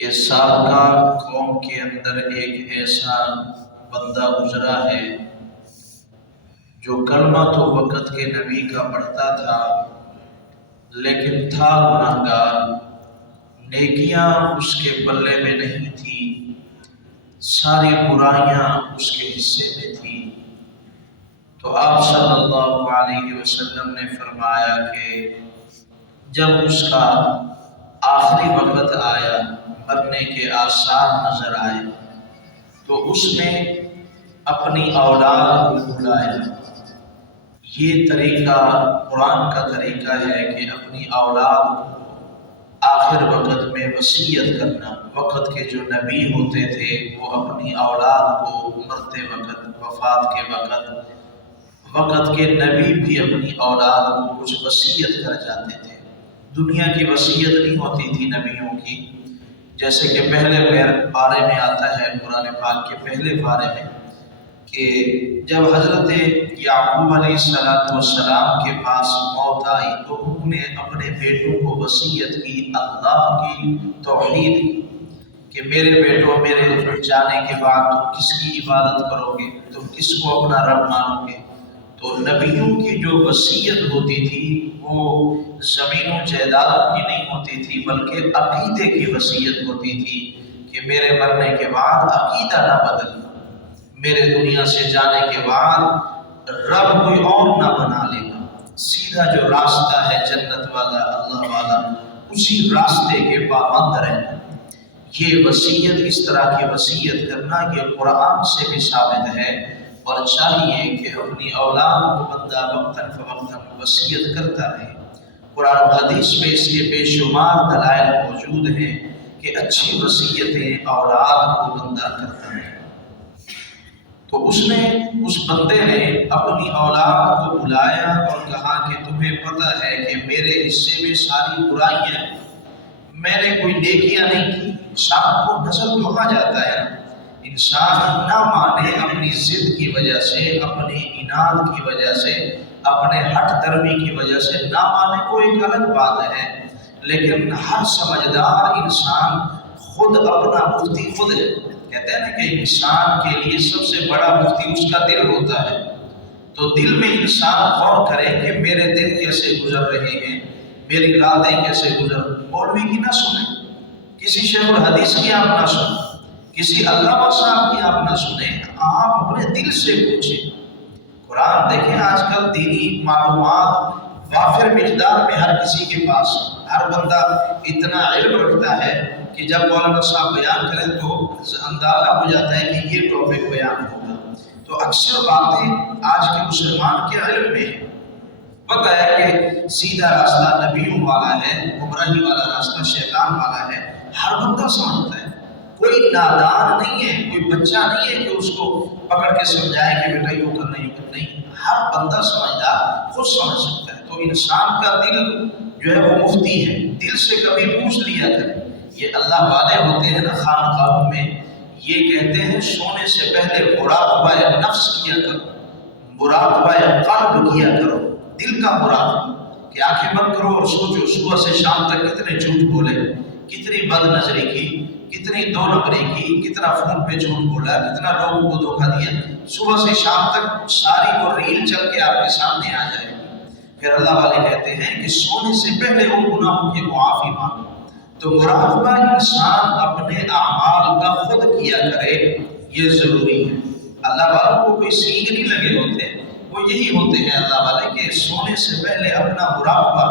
کہ سابقہ قوم کے اندر ایک ایسا بندہ گزرا ہے جو کلمہ تو وقت کے نبی کا پڑھتا تھا لیکن تھا گناہگار، نیکیاں اس کے پلے میں نہیں تھی، ساری برائیاں اس کے حصے میں تھی۔ تو آپ صلی اللہ علیہ وسلم نے فرمایا کہ جب اس کا آخری وقت آیا، مرنے کے آثار نظر آئے، تو اس نے اپنی اولاد کو بلایا۔ یہ طریقہ قرآن کا طریقہ ہے کہ اپنی اولاد کو آخر وقت میں وصیت کرنا۔ وقت کے جو نبی ہوتے تھے وہ اپنی اولاد کو مرتے وقت، وفات کے وقت کے نبی بھی اپنی اولاد کو کچھ وصیت کر جاتے تھے۔ دنیا کی وصیت نہیں ہوتی تھی نبیوں کی، جیسے کہ پہلے پارے میں آتا ہے قرآن پاک کے پہلے پارے میں کہ جب حضرت یعقوب علیہ السلام کے پاس موت آئی تو انہوں نے اپنے بیٹوں کو وصیت کی، اللہ کی توحید کی، کہ میرے بیٹوں، میرے جانے کے بعد تم کس کی عبادت کرو گے، تم کس کو اپنا رب مانو گے۔ تو نبیوں کی جو وصیت ہوتی تھی وہ زمین و جائیداد کی نہیں ہوتی تھی، بلکہ عقیدے کی وصیت ہوتی تھی کہ میرے مرنے کے بعد عقیدہ نہ بدلنا، میرے دنیا سے جانے کے بعد رب کوئی اور نہ بنا لینا، سیدھا جو راستہ ہے جنت والا، اللہ والا، اسی راستے کے پابند رہنا۔ یہ وصیت، اس طرح کی وصیت کرنا، یہ قرآن سے بھی ثابت ہے، اور چاہیے کہ اپنی اولاد کو بندہ وقتاً فوقتاً وصیت کرتا رہے۔ قرآن و حدیث میں اس کے بے شمار دلائل موجود ہیں کہ اچھی وصیتیں اولاد کو بندہ کرتا ہے۔ تو اس بندے نے اپنی اولاد کو بلایا اور کہا کہ تمہیں پتہ ہے کہ میرے حصے میں ساری برائیاں ہیں، میں نے کوئی نیکیاں نہیں کی۔ انسان کو نظر تو آ جاتا ہے، انسان نہ مانے اپنی ضد کی وجہ سے، اپنی اناد کی وجہ سے، اپنے ہٹ درمی کی وجہ سے نہ مانے کو ایک الگ بات ہے، لیکن ہر سمجھدار انسان خود اپنا مفتی خود ہے۔ کہتے ہیں نا کہ انسان کے لیے سب سے بڑا مفتی اس کا دل ہوتا ہے، تو دل میں انسان غور کرے کہ میرے دن کیسے گزر رہے ہیں، میری راتیں کیسے گزر۔ مولوی کی نہ سنیں، کسی شیخ الحدیث کی آپ نہ سنیں، کسی علامہ صاحب کی آپ نہ سنیں، آپ اپنے دل سے پوچھیں۔ قرآن دیکھیں، آج کل دینی معلومات وافر مقدار میں ہر کسی کے پاس، ہر بندہ اتنا علم رکھتا ہے کہ جب مولانا صاحب بیان کریں تو اندازہ ہو جاتا ہے کہ یہ ٹاپک بیان ہوگا۔ تو اکثر باتیں آج کے مسلمان کے علم میں ہیں، پتہ ہے کہ سیدھا راستہ نبیوں والا ہے، گمراہی والا راستہ شیطان والا ہے، ہر بندہ سمجھتا ہے۔ کوئی نادان نہیں ہے، کوئی بچہ نہیں ہے کہ اس کو پکڑ کے سمجھائے کہ بیٹا یوں کرنا یوں کرنا، نہیں، ہر بندہ سمجھدار خود سمجھ سکتا ہے۔ تو انسان کا دل جو ہے وہ مفتی ہے، دل سے کبھی پوچھ لیا کرے۔ یہ اللہ والے ہوتے ہیں نا خانقاہوں میں، یہ کہتے ہیں سونے سے پہلے مراقبہ نفس کیا کرو، مراقبہ قلب کیا کرو، دل کا مراقبہ، کہ آنکھیں بند کرو اور سوچو صبح سے شام تک کتنے جھوٹ بولے، کتنی بد نظری کی، کتنی دو نمبری کی، کتنا فون پہ جھوٹ بولا، کتنا لوگوں کو دھوکہ دیا۔ صبح سے شام تک ساری وہ ریل چل کے آپ کے سامنے آ جائے گی۔ پھر اللہ والے کہتے ہیں کہ سونے سے پہلے ان گناہوں کی معافی مانگو۔ تو مراقبہ انسان اپنے اعمال کا خود کیا کرے، یہ ضروری ہے۔ اللہ والوں کو کوئی سینگ نہیں لگے ہوتے، وہ یہی ہوتے ہیں اللہ والے کہ سونے سے پہلے اپنا مراقبہ،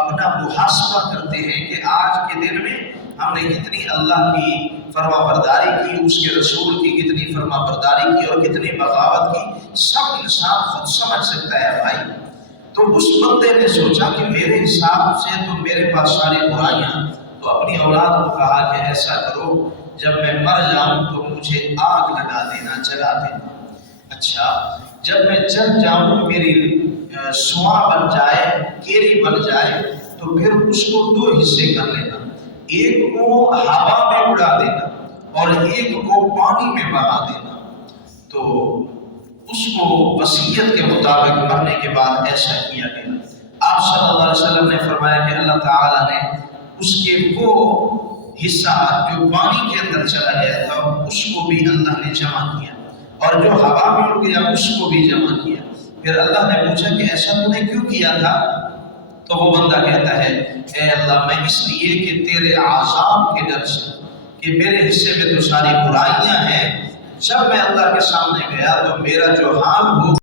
اپنا محاسبہ کرتے ہیں کہ آج کے دن میں ہم نے کتنی اللہ کی فرما برداری کی، اس کے رسول کی کتنی فرما برداری کی اور کتنی بغاوت کی، سب انسان خود سمجھ سکتا ہے بھائی۔ تو اس بندے نے سوچا کہ میرے حساب سے تو میرے پاس ساری برائیاں، تو اپنی اولاد کو کہا کہ ایسا کرو، جب میں مر جاؤں تو مجھے آگ لگا دینا، جلا دینا۔ اچھا، جب میں جل جاؤں، میری سواں بن جائے، کیری بن جائے، تو پھر اس کو دو حصے کر لینا، ایک کو ہوا میں اڑا دینا اور ایک کو پانی میں بہا دینا۔ تو اس کو وصیت کے مطابق مرنے کے بعد ایسا کیا گیا۔ آپ صلی اللہ علیہ وسلم نے فرمایا کہ اللہ تعالیٰ نے اس کے وہ حصہ جو پانی کے اندر چلا گیا تھا اس کو بھی اللہ نے جمع کیا، اور جو ہوا میں اڑ گیا اس کو بھی جمع کیا۔ پھر اللہ نے پوچھا کہ ایسا تو نے کیوں کیا تھا؟ تو وہ بندہ کہتا ہے اے اللہ میں اس لیے کہ تیرے عذاب کے ڈر سے، کہ میرے حصے میں تو ساری برائیاں ہیں، جب میں اللہ کے سامنے گیا تو میرا جو حال ہو